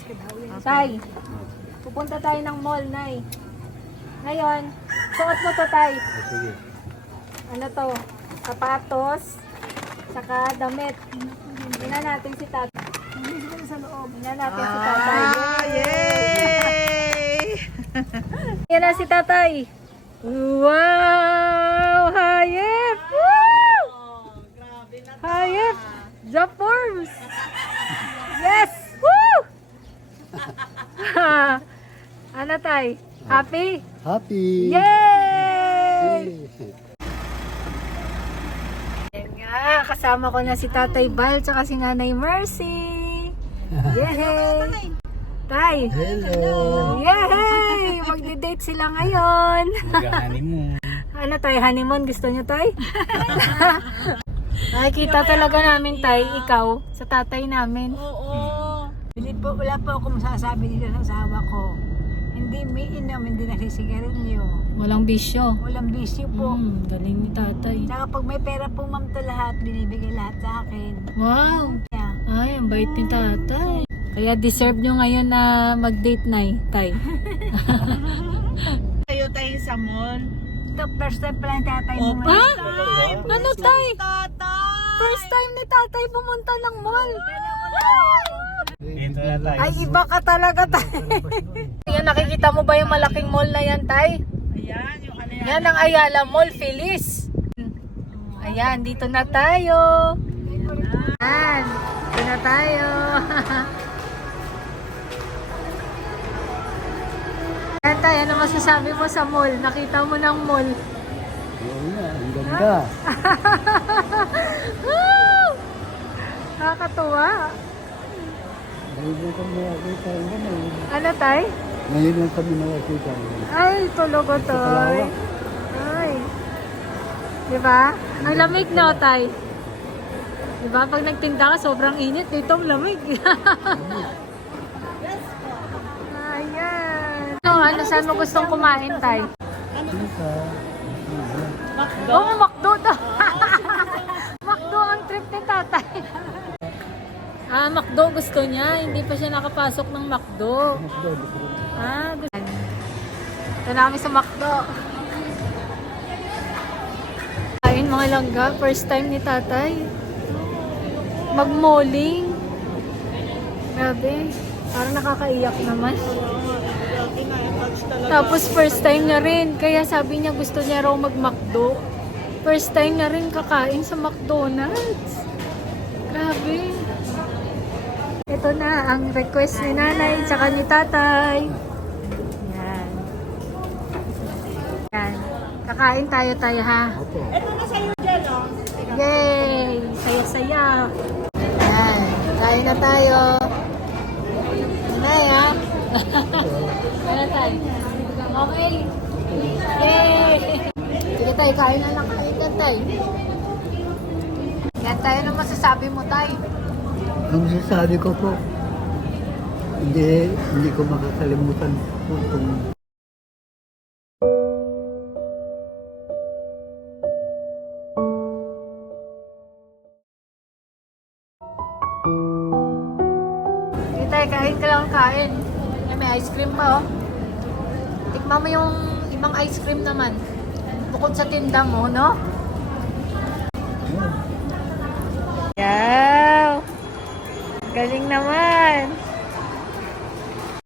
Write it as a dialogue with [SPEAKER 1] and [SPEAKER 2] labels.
[SPEAKER 1] Tay, pupunta tayo ng mall, Nay. Ngayon, suot mo to, Tay.
[SPEAKER 2] Sige.
[SPEAKER 1] Ano to? Sapatos, saka damit. Tingnan natin si Tatay. Tingnan natin si Tatay.
[SPEAKER 3] Yay!
[SPEAKER 1] Yan na si Tatay. Wow! Hayep! Woo! Hayep! The forms! Yes! Woo! Ano, Tay? Happy?
[SPEAKER 2] Happy!
[SPEAKER 1] Yay! Yan nga, kasama ko na si Tatay Bal tsaka si Nanay Mercy. Yay! Tay!
[SPEAKER 2] Hello!
[SPEAKER 1] Yay! Magde-date sila ngayon.
[SPEAKER 2] Mag-honeymoon.
[SPEAKER 1] Ano, Tay? Honeymoon? Gusto nyo, Tay? Nakikita talaga namin, Tay, ikaw, sa tatay namin.
[SPEAKER 3] Oo. Wala po akong masasabi dito sa asawa ko. Hindi umiinom, hindi nagsisigarilyo.
[SPEAKER 1] Walang bisyo.
[SPEAKER 3] Walang bisyo po.
[SPEAKER 1] Galing ni tatay.
[SPEAKER 3] Tsaka pag may pera po ma'am to lahat, binibigay lahat sa akin.
[SPEAKER 1] Wow!
[SPEAKER 3] Kaya,
[SPEAKER 1] Ay, ang bait ni tatay. Kaya deserve nyo ngayon na mag-date na, Tay.
[SPEAKER 4] Tayo tayo sa mall.
[SPEAKER 3] ito first time pala yung tatay mo
[SPEAKER 1] Ha?
[SPEAKER 3] ngayon.
[SPEAKER 1] Ano, Tay?
[SPEAKER 4] Tatay!
[SPEAKER 1] First time ni tatay pumunta ng mall.
[SPEAKER 2] Ito na tayo.
[SPEAKER 1] Ay, iba ka talaga, Tay. Yan, nakikita mo ba yung malaking mall na yan, Tay?
[SPEAKER 4] Ayan, yung ano yan.
[SPEAKER 1] Yan ang Ayala Mall, Feliz. Ayan, dito na tayo. Ayan, dito na tayo. Ayan, Tay, ano masasabi mo sa mall? Nakita mo ng mall.
[SPEAKER 2] Oo nga, ang ganda.
[SPEAKER 1] Woo! Nakakatuwa.
[SPEAKER 2] Ngayon lang kami nakakita.
[SPEAKER 1] Ano, Tay?
[SPEAKER 2] Ngayon lang kami nakakita.
[SPEAKER 1] Ay, tulog ko, Tay. Ay. Diba? Ang lamig na, Tay. Diba? Pag nagtinda ka, sobrang init. Dito ang lamig. Ayan. Ano, saan mo gustong kumain, Tay? Oo, McDo daw. McDo ang trip ni tatay. McDo gusto niya. Hindi pa siya nakapasok ng McDo. Gusto. Ito na kami sa McDo. Kain mga langga. First time ni tatay. Mag-malling. Grabe. Parang nakakaiyak naman. Tapos first time niya rin. Kaya sabi niya gusto niya raw mag-McDo. First time niya rin kakain sa McDonald's. Grabe. Ito na ang request ni nanay tsaka ni tatay. Yan. Yan. Kakain tayo ha.
[SPEAKER 2] Opo.
[SPEAKER 4] Ito na sa'yo dyan, oh.
[SPEAKER 1] Yay! Saya-saya. Yan. Kain na tayo. Nanay ha. Ano tayo? Okay. Yay! Sige tayo, kain na lang kain ka tayo. Yan tayo na masasabi mo tayo.
[SPEAKER 2] Ang masasabi ko po, hindi ko makakalimutan po itong
[SPEAKER 1] Sige tayo, kain ka lang kain. Yan, may ice cream pa oh. Tikman mo yung ibang ice cream naman. Bukod sa tinda mo, no? Yaw! Galing naman!